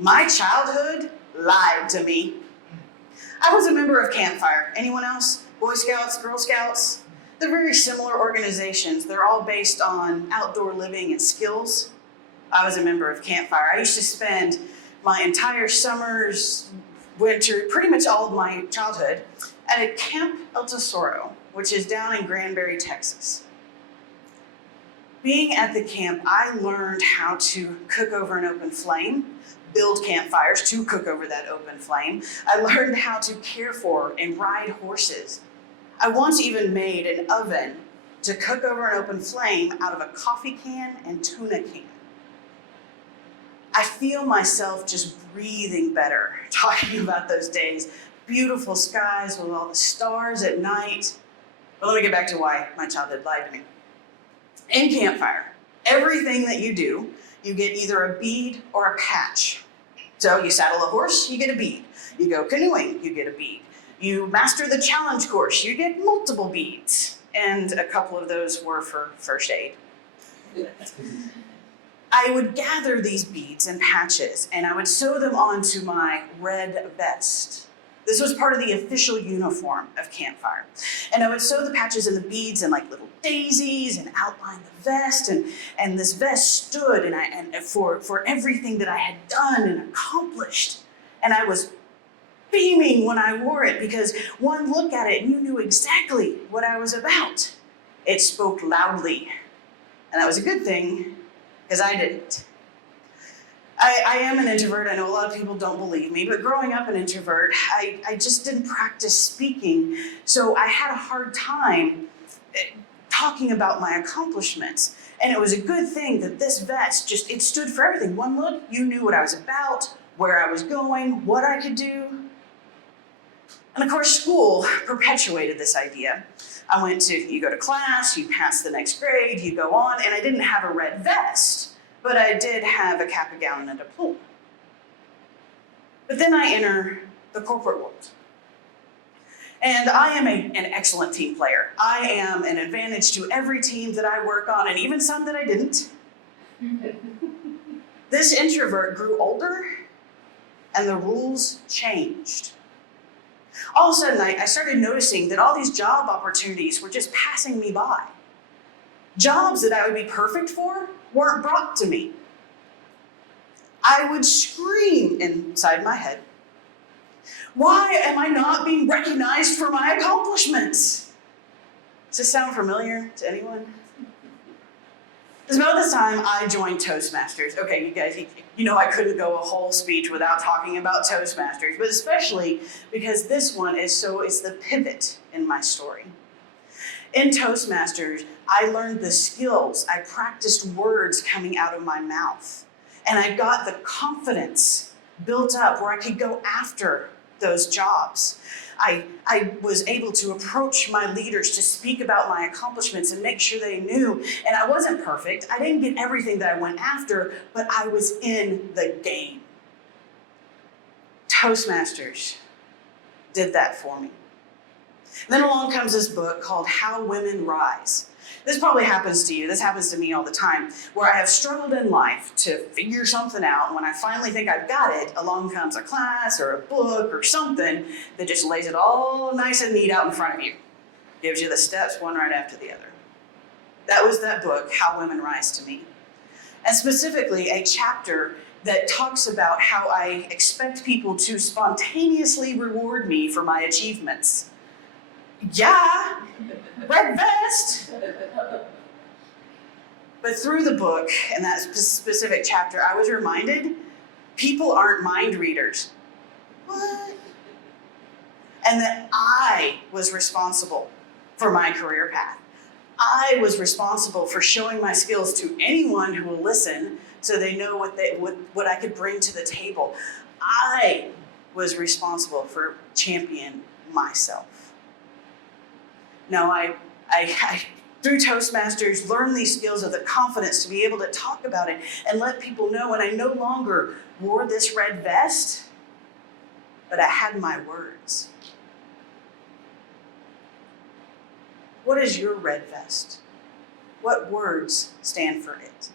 My childhood lied to me. I was a member of Camp Fire. Anyone else? Boy Scouts, Girl Scouts? They're very similar organizations. They're all based on outdoor living and skills. I was a member of Camp Fire. I used to spend my entire summers, winter, pretty much all of my childhood at a Camp El Tesoro, which is down in Granbury, Texas. Being at the camp, I learned how to cook over an open flame, build campfires to cook over that open flame. I learned how to care for and ride horses. I once even made an oven to cook over an open flame out of a coffee can and tuna can. I feel myself just breathing better talking about those days. Beautiful skies with all the stars at night. But let me get back to why my childhood lied to me. In Camp Fire, everything that you do, you get either a bead or a patch. So you saddle a horse, you get a bead. You go canoeing, you get a bead. You master the challenge course, you get multiple beads. And a couple of those were for first aid. I would gather these beads and patches and I would sew them onto my red vest. This was part of the official uniform of Camp Fire. And I would sew the patches and the beads in like little daisies and outline the vest. And this vest stood and for everything that I had done and accomplished. And I was beaming when I wore it because one look at it and you knew exactly what I was about. It spoke loudly. And that was a good thing because I didn't. I am an introvert. I know a lot of people don't believe me, but growing up an introvert, I just didn't practice speaking. So I had a hard time talking about my accomplishments. And it was a good thing that this vest it stood for everything. One look, you knew what I was about, where I was going, what I could do. And of course, school perpetuated this idea. You go to class, you pass the next grade, you go on, and I didn't have a red vest. But I did have a cap, a gown, and a diploma. But then I enter the corporate world. And I am an excellent team player. I am an advantage to every team that I work on, and even some that I didn't. This introvert grew older, and the rules changed. All of a sudden, I started noticing that all these job opportunities were just passing me by. Jobs that I would be perfect for weren't brought to me. I would scream inside my head, why am I not being recognized for my accomplishments? Does this sound familiar to anyone? It's about this time I joined Toastmasters. Okay, you guys, you know I couldn't go a whole speech without talking about Toastmasters, but especially because this one is the pivot in my story. In Toastmasters, I learned the skills. I practiced words coming out of my mouth. And I got the confidence built up where I could go after those jobs. I was able to approach my leaders to speak about my accomplishments and make sure they knew. And I wasn't perfect. I didn't get everything that I went after, but I was in the game. Toastmasters did that for me. Then along comes this book called How Women Rise. This probably happens to you. This happens to me all the time, where I have struggled in life to figure something out. And when I finally think I've got it, along comes a class or a book or something that just lays it all nice and neat out in front of you. Gives you the steps one right after the other. That was that book, How Women Rise, to me. And specifically a chapter that talks about how I expect people to spontaneously reward me for my achievements. Yeah, red vest. But through the book and that specific chapter, I was reminded people aren't mind readers. What? And that I was responsible for my career path. I was responsible for showing my skills to anyone who will listen so they know what I could bring to the table. I was responsible for championing myself. Now, I through Toastmasters, learned these skills of the confidence to be able to talk about it and let people know, and I no longer wore this red vest, but I had my words. What is your red vest? What words stand for it?